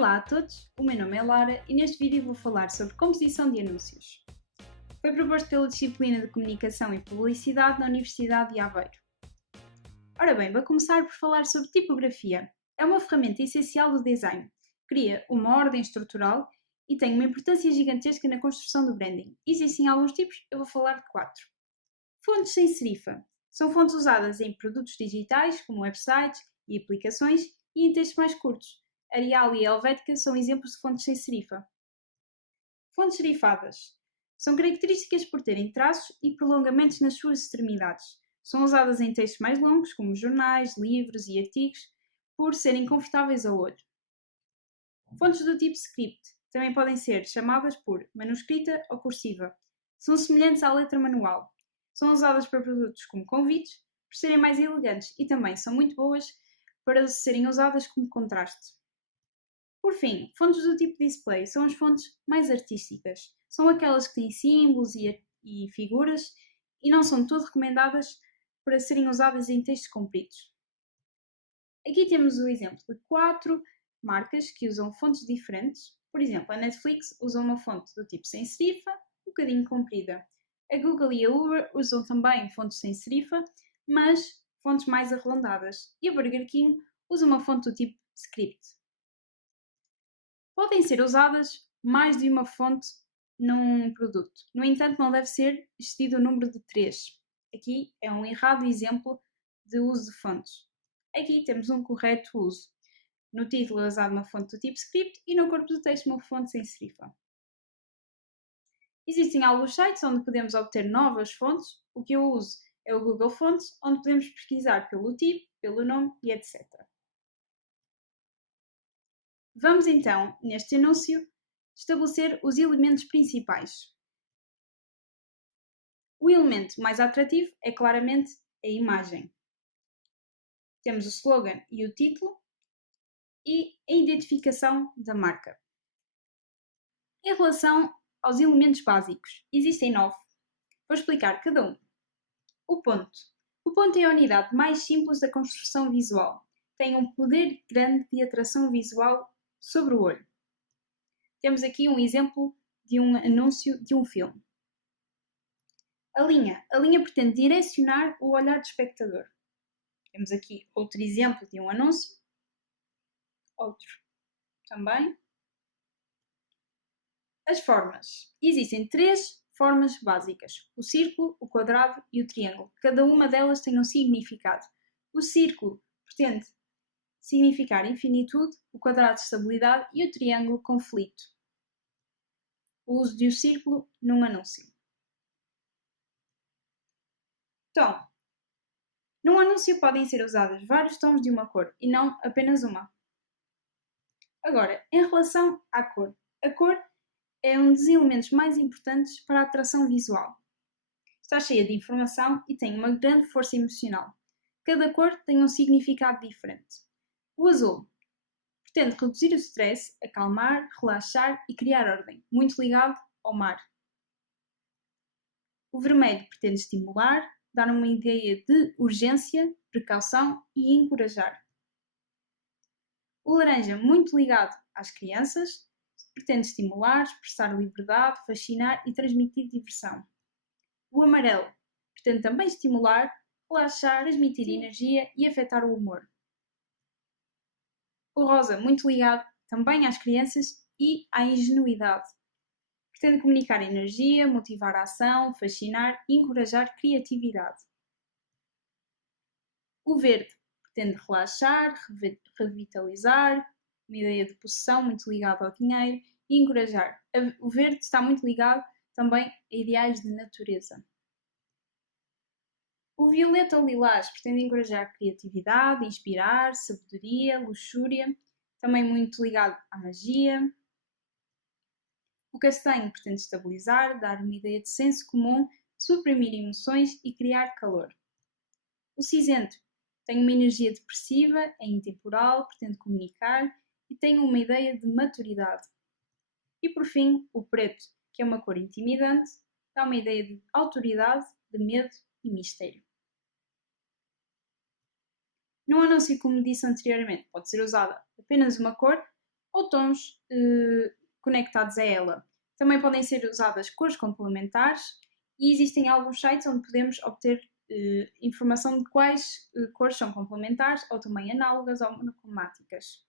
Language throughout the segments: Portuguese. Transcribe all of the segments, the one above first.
Olá a todos, o meu nome é Lara e neste vídeo vou falar sobre composição de anúncios. Foi proposto pela disciplina de Comunicação e Publicidade na Universidade de Aveiro. Ora bem, vou começar por falar sobre tipografia. É uma ferramenta essencial do design. Cria uma ordem estrutural e tem uma importância gigantesca na construção do branding. Existem alguns tipos, eu vou falar de 4. Fontes sem serifa. São fontes usadas em produtos digitais, como websites e aplicações, e em textos mais curtos. Arial e Helvética são exemplos de fontes sem serifa. Fontes serifadas. São características por terem traços e prolongamentos nas suas extremidades. São usadas em textos mais longos, como jornais, livros e artigos, por serem confortáveis ao olho. Fontes do tipo script também podem ser chamadas por manuscrita ou cursiva. São semelhantes à letra manual. São usadas para produtos como convites, por serem mais elegantes e também são muito boas para serem usadas como contraste. Por fim, fontes do tipo display são as fontes mais artísticas. São aquelas que têm símbolos e figuras e não são todo recomendadas para serem usadas em textos compridos. Aqui temos o exemplo de 4 marcas que usam fontes diferentes. Por exemplo, a Netflix usa uma fonte do tipo sem serifa, um bocadinho comprida. A Google e a Uber usam também fontes sem serifa, mas fontes mais arredondadas. E a Burger King usa uma fonte do tipo script. Podem ser usadas mais de uma fonte num produto. No entanto, não deve ser excedido o número de 3. Aqui é um errado exemplo de uso de fontes. Aqui temos um correto uso. No título é usada uma fonte do tipo script e no corpo do texto uma fonte sem serifa. Existem alguns sites onde podemos obter novas fontes. O que eu uso é o Google Fonts, onde podemos pesquisar pelo tipo, pelo nome e etc. Vamos então, neste anúncio, estabelecer os elementos principais. O elemento mais atrativo é claramente a imagem. Temos o slogan e o título e a identificação da marca. Em relação aos elementos básicos, existem 9. Vou explicar cada um. O ponto. O ponto é a unidade mais simples da construção visual. Tem um poder grande de atração visual sobre o olho. Temos aqui um exemplo de um anúncio de um filme. A linha. A linha pretende direcionar o olhar do espectador. Temos aqui outro exemplo de um anúncio. Outro também. As formas. Existem 3 formas básicas: o círculo, o quadrado e o triângulo. Cada uma delas tem um significado. O círculo pretende significar infinitude, o quadrado estabilidade e o triângulo conflito. O uso do círculo num anúncio. Tom. Num anúncio podem ser usados vários tons de uma cor e não apenas uma. Agora, em relação à cor. A cor é um dos elementos mais importantes para a atração visual. Está cheia de informação e tem uma grande força emocional. Cada cor tem um significado diferente. O azul pretende reduzir o stress, acalmar, relaxar e criar ordem, muito ligado ao mar. O vermelho pretende estimular, dar uma ideia de urgência, precaução e encorajar. O laranja, muito ligado às crianças, pretende estimular, expressar liberdade, fascinar e transmitir diversão. O amarelo pretende também estimular, relaxar, transmitir energia e afetar o humor. O rosa, muito ligado também às crianças e à ingenuidade. Pretende comunicar energia, motivar a ação, fascinar e encorajar criatividade. O verde pretende relaxar, revitalizar, uma ideia de possessão muito ligada ao dinheiro e encorajar. O verde está muito ligado também a ideais de natureza. O violeta ou lilás pretende encorajar criatividade, inspirar, sabedoria, luxúria, também muito ligado à magia. O castanho pretende estabilizar, dar uma ideia de senso comum, suprimir emoções e criar calor. O cinzento tem uma energia depressiva, é intemporal, pretende comunicar e tem uma ideia de maturidade. E por fim, o preto, que é uma cor intimidante, dá uma ideia de autoridade, de medo e mistério. Num anúncio, como disse anteriormente, pode ser usada apenas uma cor, ou tons conectados a ela. Também podem ser usadas cores complementares e existem alguns sites onde podemos obter informação de quais cores são complementares ou também análogas ou monocromáticas.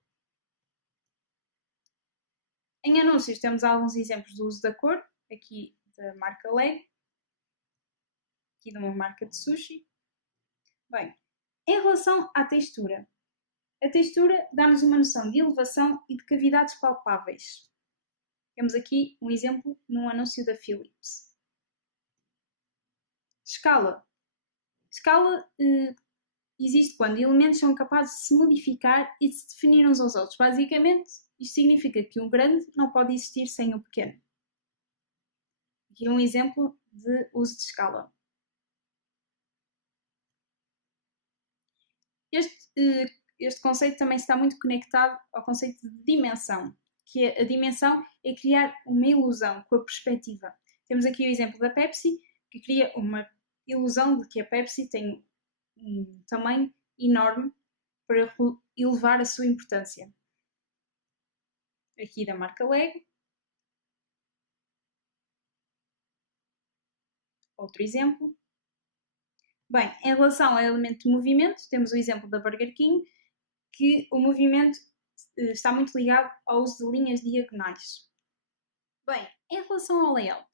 Em anúncios temos alguns exemplos do uso da cor, aqui da marca Lego, aqui de uma marca de sushi. Bem, em relação à textura, a textura dá-nos uma noção de elevação e de cavidades palpáveis. Temos aqui um exemplo num anúncio da Philips. Escala. Escala existe quando elementos são capazes de se modificar e de se definir uns aos outros. Basicamente, isto significa que um grande não pode existir sem o pequeno. Aqui um exemplo de uso de escala. Este conceito também está muito conectado ao conceito de dimensão, que a dimensão é criar uma ilusão com a perspectiva. Temos aqui o exemplo da Pepsi, que cria uma ilusão de que a Pepsi tem um tamanho enorme para elevar a sua importância. Aqui da marca Lego. Outro exemplo. Bem, em relação ao elemento de movimento, temos o exemplo da Burger King, que o movimento está muito ligado ao uso de linhas diagonais. Bem, em relação ao layout,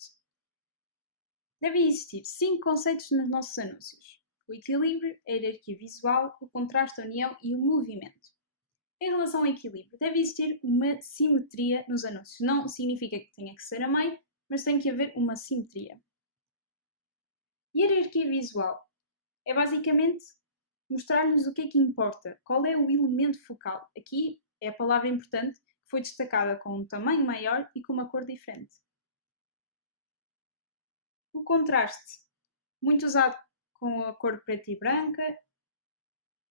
devem existir 5 conceitos nos nossos anúncios: o equilíbrio, a hierarquia visual, o contraste, a união e o movimento. Em relação ao equilíbrio, deve existir uma simetria nos anúncios. Não significa que tenha que ser a meio, mas tem que haver uma simetria. Hierarquia visual é basicamente mostrar-nos o que é que importa, qual é o elemento focal. Aqui é a palavra importante, que foi destacada com um tamanho maior e com uma cor diferente. O contraste, muito usado com a cor preta e branca,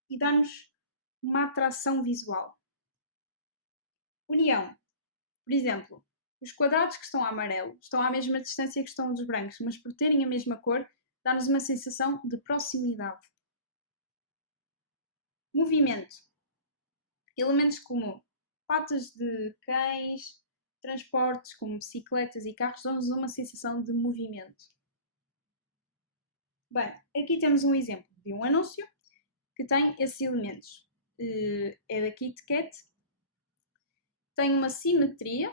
e dá-nos uma atração visual. União, por exemplo, os quadrados que estão a amarelo estão à mesma distância que estão dos brancos, mas por terem a mesma cor, dá-nos uma sensação de proximidade. Movimento. Elementos como patas de cães, transportes como bicicletas e carros dão-nos uma sensação de movimento. Bem, aqui temos um exemplo de um anúncio que tem esses elementos. É da Kit Kat. Tem uma simetria,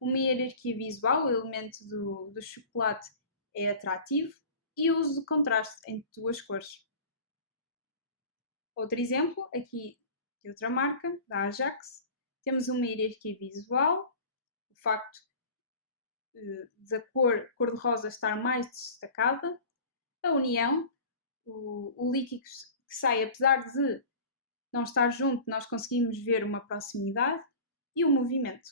uma hierarquia visual, o elemento do chocolate é atrativo e o uso de contraste entre duas cores. Outro exemplo, aqui de outra marca, da Ajax, temos uma hierarquia visual, o facto da cor cor-de-rosa estar mais destacada, a união, o líquido que sai, apesar de não estar junto, nós conseguimos ver uma proximidade, e o movimento.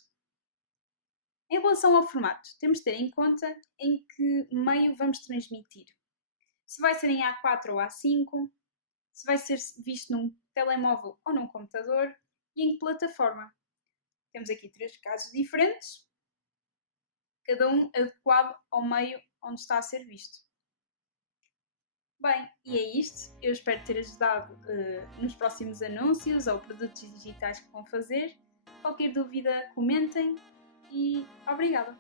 Em relação ao formato, temos de ter em conta em que meio vamos transmitir. Se vai ser em A4 ou A5, se vai ser visto num telemóvel ou num computador e em que plataforma. Temos aqui 3 casos diferentes, cada um adequado ao meio onde está a ser visto. Bem, e é isto. Eu espero ter ajudado nos próximos anúncios ou produtos digitais que vão fazer. Qualquer dúvida, comentem e obrigada!